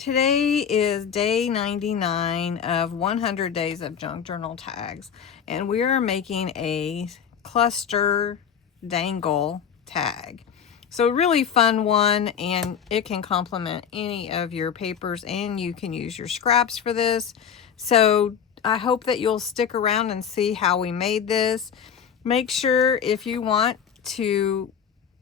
Today is day 99 of 100 days of junk journal tags, and we are making a cluster dangle tag. So a really fun one, and it can complement any of your papers, and you can use your scraps for this. So I hope that you'll stick around and see how we made this. Make sure if you want to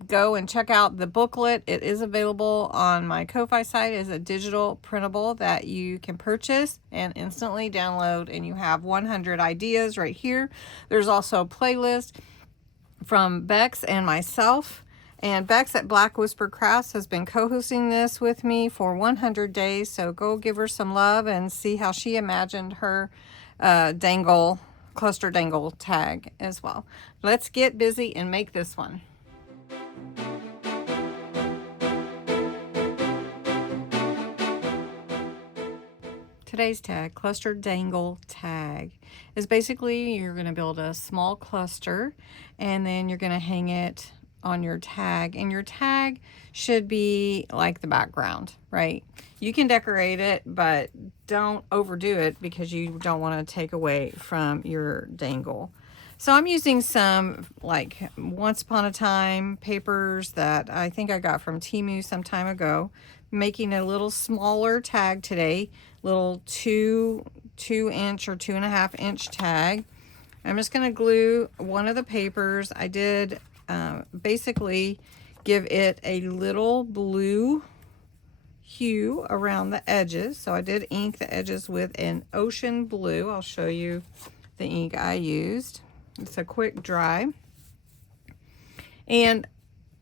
go and check out the booklet. It is available on my Ko-Fi site as a digital printable that you can purchase and instantly download, and you have 100 ideas right here. There's also a playlist from Bexx and myself, and Bexx at Black Whisper Crafts has been co-hosting this with me for 100 days, so go give her some love and see how she imagined her cluster dangle tag as well. Let's get busy and make this one. Today's tag, cluster dangle tag, is basically you're going to build a small cluster and then you're going to hang it on your tag, and your tag should be like the background, right? You can decorate it, but don't overdo it because you don't want to take away from your dangle. So I'm using some like Once Upon a Time papers that I think I got from Temu some time ago, making a little smaller tag today, little 2 inch or 2.5 inch tag. I'm just going to glue one of the papers. I did basically give it a little blue hue around the edges. So I did ink the edges with an ocean blue. I'll show you the ink I used. It's a quick dry. And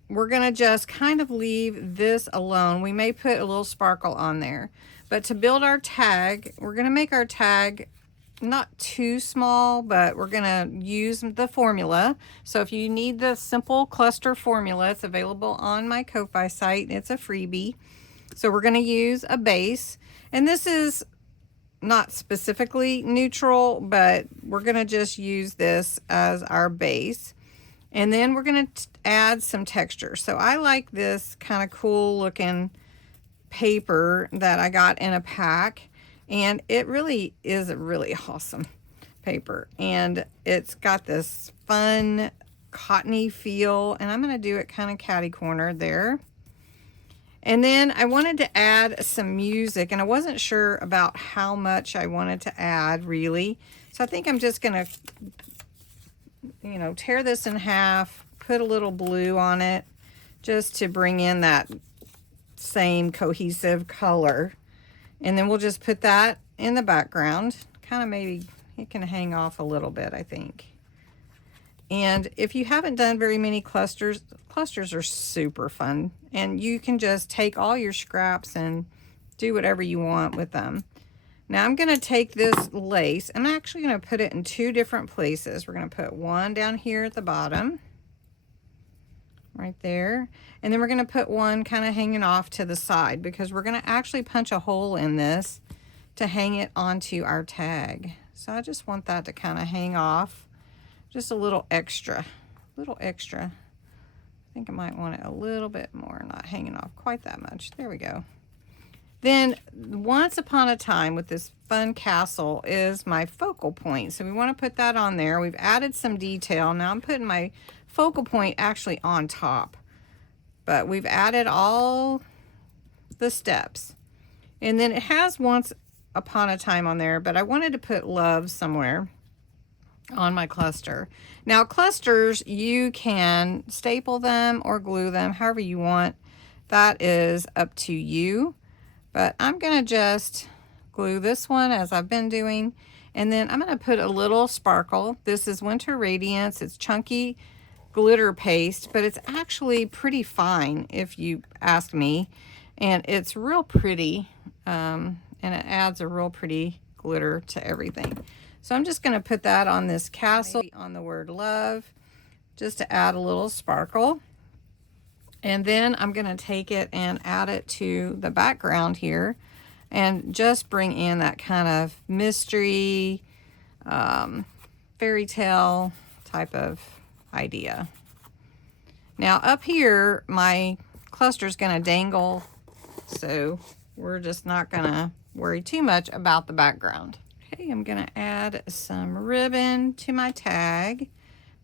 we're going to just kind of leave this alone. We may put a little sparkle on there. But to build our tag, we're going to make our tag not too small, but we're going to use the formula. So if you need the simple cluster formula, it's available on my Ko-Fi site. It's a freebie. So we're going to use a base. And this is not specifically neutral, but we're going to just use this as our base. And then we're going to add some texture. So I like this kind of cool looking paper that I got in a pack, and it really is a really awesome paper, and it's got this fun cottony feel, and I'm going to do it kind of catty corner there. And then I wanted to add some music, and I wasn't sure about how much I wanted to add really, so I think I'm just going to, you know, tear this in half, put a little blue on it just to bring in that same cohesive color, and then we'll just put that in the background. Kind of maybe it can hang off a little bit, I think. And if you haven't done very many clusters are super fun, and you can just take all your scraps and do whatever you want with them. Now I'm going to take this lace, I'm actually going to put it in 2 different places. We're going to put one down here at the bottom right there, and then we're going to put one kind of hanging off to the side, because we're going to actually punch a hole in this to hang it onto our tag. So I just want that to kind of hang off just a little extra. I think I might want it a little bit more, not hanging off quite that much. There we go. Then Once Upon a Time with this fun castle is my focal point, so we want to put that on there. We've added some detail. Now I'm putting my focal point actually on top, but we've added all the steps. And then it has Once Upon a Time on there, but I wanted to put love somewhere on my cluster. Now clusters, you can staple them or glue them however you want. That is up to you, but I'm going to just glue this one as I've been doing, and then I'm going to put a little sparkle. This is Winter Radiance. It's chunky glitter paste, but it's actually pretty fine if you ask me, and it's real pretty, and it adds a real pretty glitter to everything. So I'm just going to put that on this castle, on the word love, just to add a little sparkle. And then I'm going to take it and add it to the background here and just bring in that kind of mystery, fairy tale type of idea. Now up here, my cluster is going to dangle, so we're just not gonna worry too much about the background. Okay, I'm gonna add some ribbon to my tag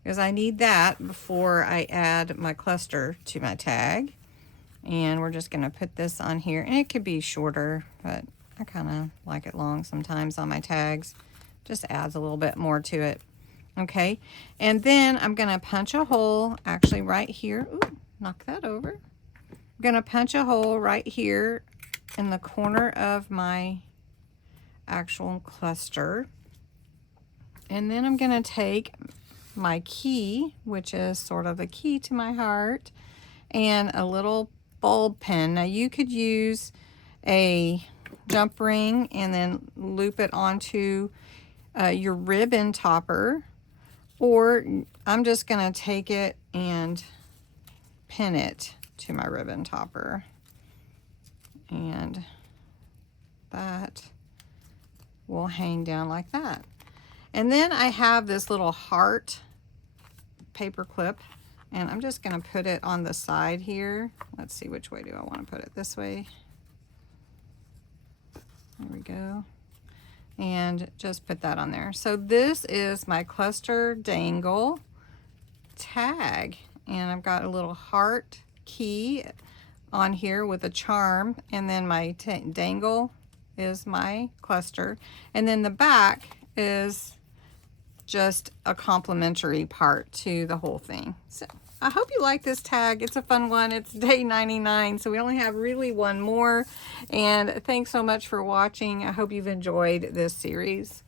because I need that before I add my cluster to my tag. And we're just gonna put this on here, and it could be shorter, but I kind of like it long sometimes on my tags. Just adds a little bit more to it. Okay, and then I'm gonna punch a hole actually right here. Ooh, knock that over. I'm gonna punch a hole right here in the corner of my actual cluster. And then I'm gonna take my key, which is sort of the key to my heart, and a little bulb pin. Now you could use a jump ring and then loop it onto your ribbon topper, or I'm just gonna take it and pin it to my ribbon topper, and that will hang down like that. And then I have this little heart paper clip, and I'm just gonna put it on the side here. Let's see, which way do I want to put it? This way. There we go. And just put that on there. So this is my cluster dangle tag, and I've got a little heart key on here with a charm, and then my dangle is my cluster, and then the back is just a complimentary part to the whole thing. So I hope you like this tag. It's a fun one. It's day 99, so we only have really one more. And thanks so much for watching. I hope you've enjoyed this series.